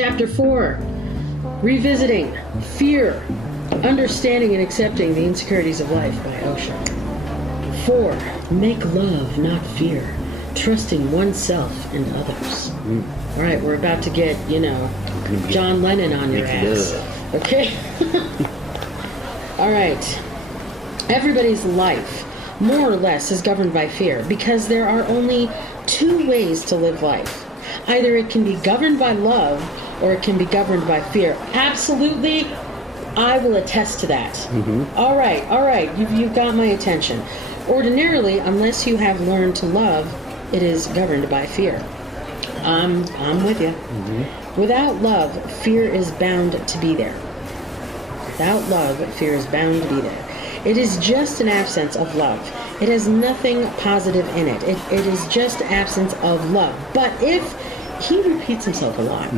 Chapter 4, Revisiting Fear, Understanding and Accepting the Insecurities of Life by Osho. 4, Make love, not fear, trusting oneself and others. All right, we're about to get, John Lennon on your ass. Okay? All right. Everybody's life, more or less, is governed by fear because there are only two ways to live life. Either it can be governed by love or it can be governed by fear. Absolutely, I will attest to that. All right, you've got my attention. Ordinarily, unless you have learned to love, it is governed by fear. I'm with you. Without love, fear is bound to be there. Without love, fear is bound to be there. It is just an absence of love. It has nothing positive in it. It is just absence of love. But if, he repeats himself a lot,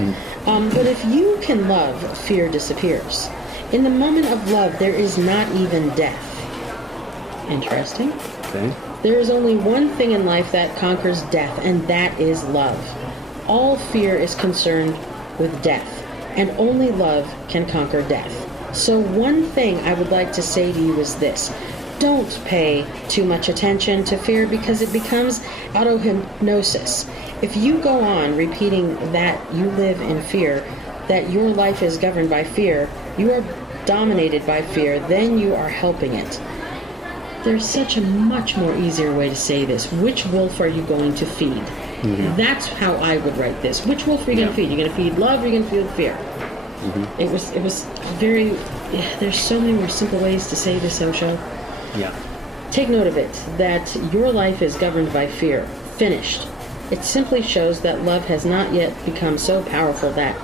but if you can love, fear disappears. In the moment of love, there is not even death. Interesting. Okay. There is only one thing in life that conquers death, and that is love. All fear is concerned with death, and only love can conquer death. So one thing I would like to say to you is this. Don't pay too much attention to fear because it becomes auto-hypnosis. If you go on repeating that you live in fear, that your life is governed by fear, you are dominated by fear, then you are helping it. There's such a much more easier way to say this. Which wolf are you going to feed? That's how I would write this. Which wolf are you going to feed? You're going to feed love or you're going to feed fear? It was very, there's so many more simple ways to say this, Osho. Yeah. Take note of it, that your life is governed by fear. Finished. It simply shows that love has not yet become so powerful that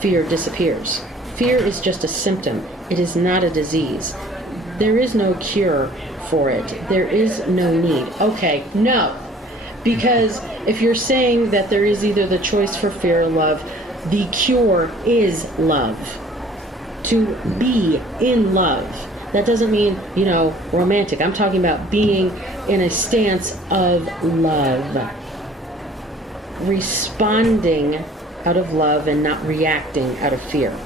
fear disappears. Fear is just a symptom. It is not a disease. There is no cure for it. There is no need. Okay, no. Because if you're saying that there is either the choice for fear or love, the cure is love. To be in love. That doesn't mean, romantic. I'm talking about being in a stance of love. Responding out of love and not reacting out of fear.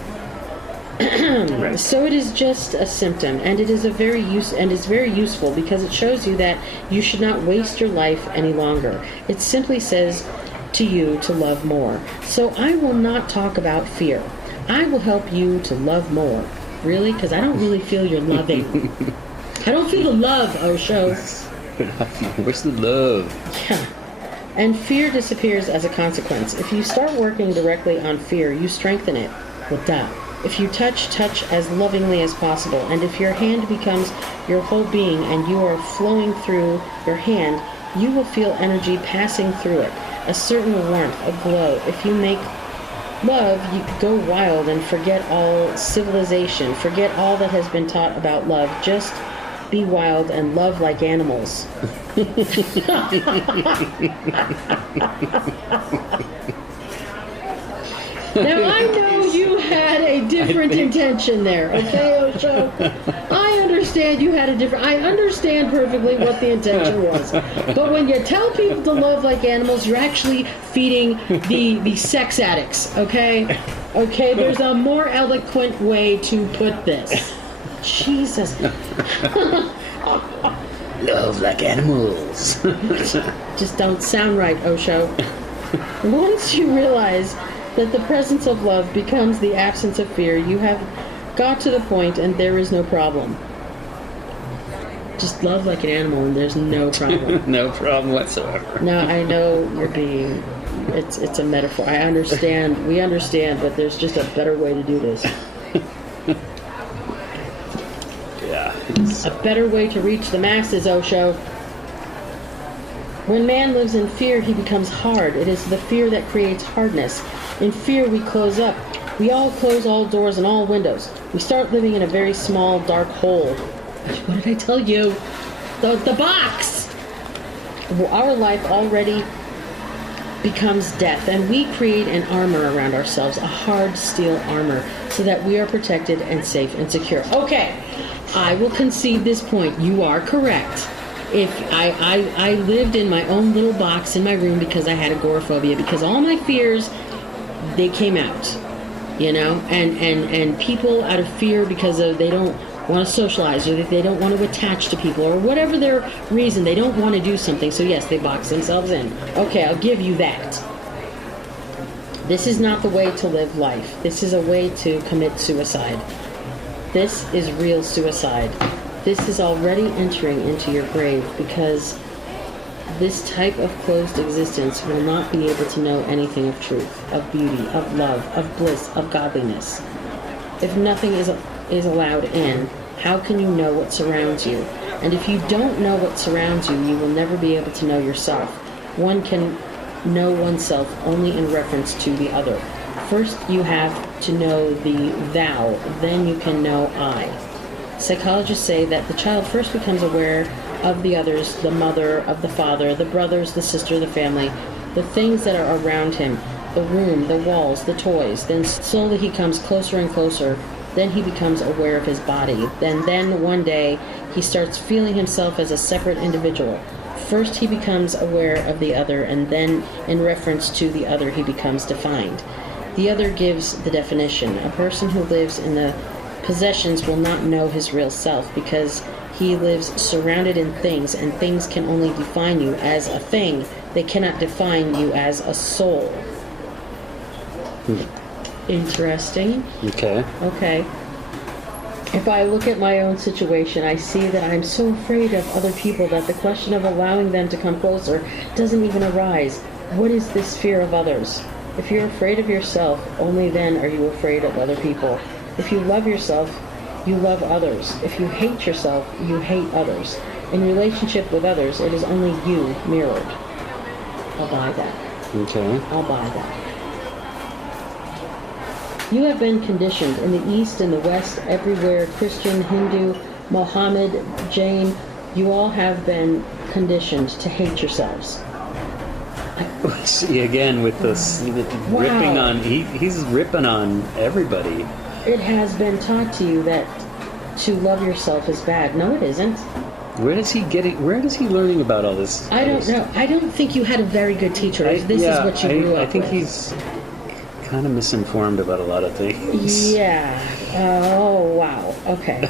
Right. So it is just a symptom, and it is very useful because it shows you that you should not waste your life any longer. It simply says to you to love more. So I will not talk about fear. I will help you to love more. Really? Because I don't really feel your loving. I don't feel the love, Osho. Where's the love? Yeah. And fear disappears as a consequence. If you start working directly on fear, you strengthen it. Well, duh. If you touch as lovingly as possible, and if your hand becomes your whole being and you are flowing through your hand, you will feel energy passing through it, a certain warmth, a glow. If you make love, you go wild and forget all civilization, forget all that has been taught about love. Just be wild and love like animals. Now, I know you had a different intention there, okay, Osho? I understand you had I understand perfectly what the intention was. But when you tell people to love like animals, you're actually feeding the sex addicts, okay? Okay, there's a more eloquent way to put this. Jesus. Love like animals. Just don't sound right, Osho. Once you realize that the presence of love becomes the absence of fear, you have got to the point and there is no problem. Just love like an animal and there's no problem. No problem whatsoever. No, I know you're being, it's a metaphor. I understand, we understand, but there's just a better way to do this. Yeah. A better way to reach the masses, Osho. When man lives in fear, he becomes hard. It is the fear that creates hardness. In fear, we close up. We all close all doors and all windows. We start living in a very small, dark hole. What did I tell you? The box! Our life already becomes death, and we create an armor around ourselves, a hard steel armor, so that we are protected and safe and secure. Okay, I will concede this point. You are correct. If I lived in my own little box in my room because I had agoraphobia, because all my fears, they came out. and people out of fear because they don't want to socialize, or that they don't want to attach to people, or whatever their reason, they don't want to do something, so yes, they box themselves in. Okay, I'll give you that. This is not the way to live life. This is a way to commit suicide. This is real suicide. This is already entering into your grave, because this type of closed existence will not be able to know anything of truth, of beauty, of love, of bliss, of godliness. If nothing is allowed in, how can you know what surrounds you? And if you don't know what surrounds you, you will never be able to know yourself. One can know oneself only in reference to the other. First, you have to know the thou, then you can know I. Psychologists say that the child first becomes aware of the others, the mother, of the father, the brothers, the sister, the family, the things that are around him, the room, the walls, the toys. Then slowly he comes closer and closer. Then he becomes aware of his body. Then one day he starts feeling himself as a separate individual. First he becomes aware of the other, and then in reference to the other he becomes defined. The other gives the definition. A person who lives in the possessions will not know his real self, because he lives surrounded in things, and things can only define you as a thing. They cannot define you as a soul. Interesting. Okay. If I look at my own situation, I see that I'm so afraid of other people that the question of allowing them to come closer doesn't even arise. What is this fear of others? If you're afraid of yourself, only then are you afraid of other people. If you love yourself, you love others. If you hate yourself, you hate others. In relationship with others, it is only you mirrored. I'll buy that. Okay. I'll buy that. You have been conditioned in the East, in the West, everywhere, Christian, Hindu, Mohammed, Jain, you all have been conditioned to hate yourselves. See, again, with this ripping on, he's ripping on everybody. It has been taught to you that to love yourself is bad. No, it isn't. Where is he learning about all this? I don't know. I don't think you had a very good teacher. This is what you grew up with. I think he's kind of misinformed about a lot of things. Yeah. Oh, wow. Okay.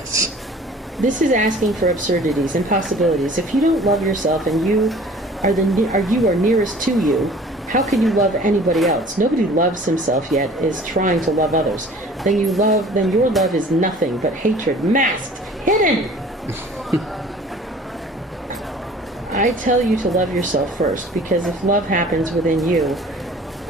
This is asking for absurdities, impossibilities. If you don't love yourself and you are nearest to you, how can you love anybody else? Nobody loves himself yet, is trying to love others. Then your love is nothing but hatred, masked, hidden. I tell you to love yourself first, because if love happens within you,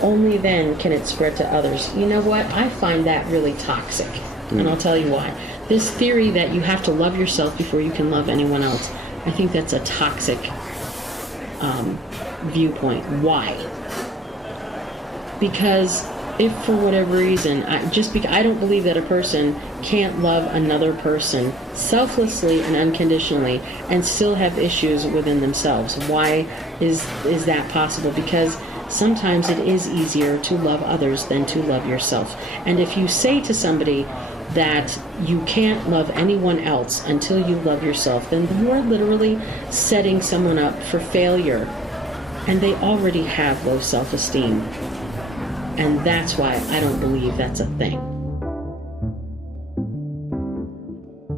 only then can it spread to others. You know what? I find that really toxic, and I'll tell you why. This theory that you have to love yourself before you can love anyone else, I think that's a toxic viewpoint. Why? Because if for whatever reason, I don't believe that a person can't love another person selflessly and unconditionally and still have issues within themselves. Why is that possible? Because sometimes it is easier to love others than to love yourself. And if you say to somebody that you can't love anyone else until you love yourself, then you are literally setting someone up for failure. And they already have low self-esteem. And that's why I don't believe that's a thing.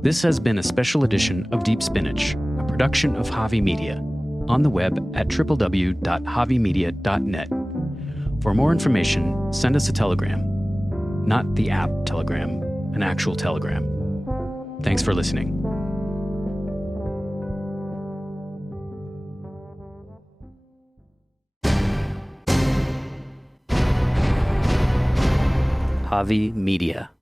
This has been a special edition of Deep Spinach, a production of Javi Media, on the web at www.javimedia.net. For more information, send us a telegram. Not the app Telegram, an actual telegram. Thanks for listening. Javi Media.